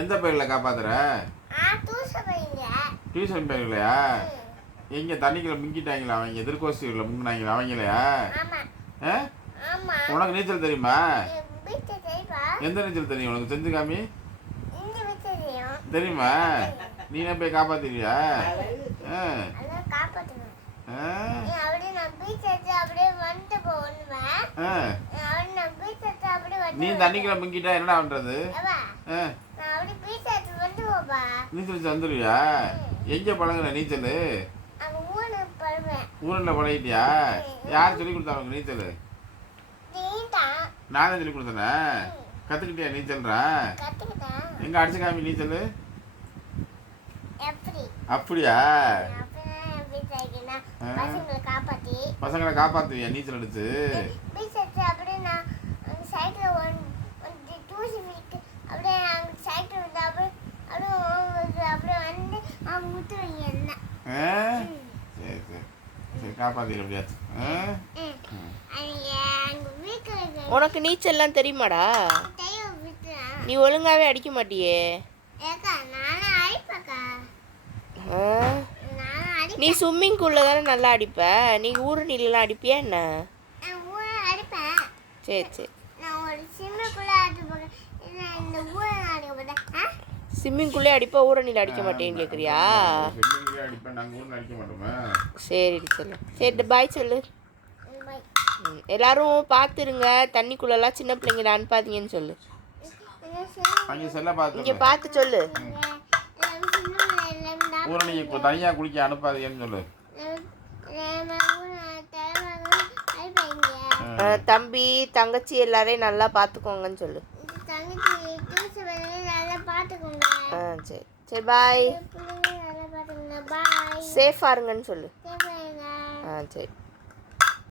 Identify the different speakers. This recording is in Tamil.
Speaker 1: எந்த பேரில் காப்பாத்துற? டியூஷன் பேர்லையா எங்கே தண்ணிக்குள்ள முங்கிட்டாங்களா அவங்க எதிர்கோசியில் முங்கினாங்களா அவங்களையா உனக்கு நீச்சல் தெரியுமா? எந்த நீச்சல் தெரியும் உனக்கு? செஞ்சு காமி.
Speaker 2: தெரியும்.
Speaker 1: தெரியுமா? நீனே போய்
Speaker 2: அப்படியே
Speaker 1: நீ தண்ணிக்குள்ள முங்கிட்டா என்னடா பண்றது? நீச்சல் வந்துருவியா எங்கே பழகுற நீச்சல்? ஊரில் பழகிட்டியா? யார் சொல்லி கொடுத்தா உனக்கு நீச்சல்? நான் சொல்லி கொடுத்தேனே? கற்றுக்கிட்டியா நீச்சல்றா?
Speaker 2: கத்துக்கிட்டேன்
Speaker 1: எங்கே அடிச்சு காமி நீச்சல்? அப்படியா.
Speaker 2: பசங்களை காப்பாத்தி.
Speaker 1: பசங்களை காப்பாற்றுவியா நீச்சல் அடிச்சு? சரி சரி சரி முடியாது
Speaker 2: வீட்டில்
Speaker 3: உனக்கு நீச்சல்லாம் தெரியுமாடா? நீ ஒழுங்காவே அடிக்க மாட்டியே. நீ ஸ்விம்மிங் பூலில் தானே நல்லா அடிப்ப? நீ ஊரு நீலாம் அடிப்பியா என்ன? சரி சரி.
Speaker 2: நான் ஒரு இந்த ஊரை அடிக்க போட்டேன் ஆ?
Speaker 3: ஸ்விம்மிங்குள்ளே அடிப்ப ஊர நீல அடிக்க மாட்டேன்னு கேட்குறியா சரி சொல்லு சரி பாய் சொல்லு. எல்லாரும் பார்த்துருங்க தண்ணிக்குள்ளெல்லாம் சின்ன பிள்ளைங்கள அனுப்பாதீங்கன்னு சொல்லு. இங்கே
Speaker 1: பார்த்து
Speaker 3: சொல்லு.
Speaker 1: ஊரை நீங்கள் இப்போ தனியாக குளிக்க அனுப்பாதீங்கன்னு சொல்லு.
Speaker 3: தம்பி தங்கச்சி எல்லாரையும் நல்லா பார்த்துக்கோங்கன்னு சொல்லு. ஆ சரி. சரி பாய் சேஃபாக இருங்கன்னு சொல்லு. ஆ சரி.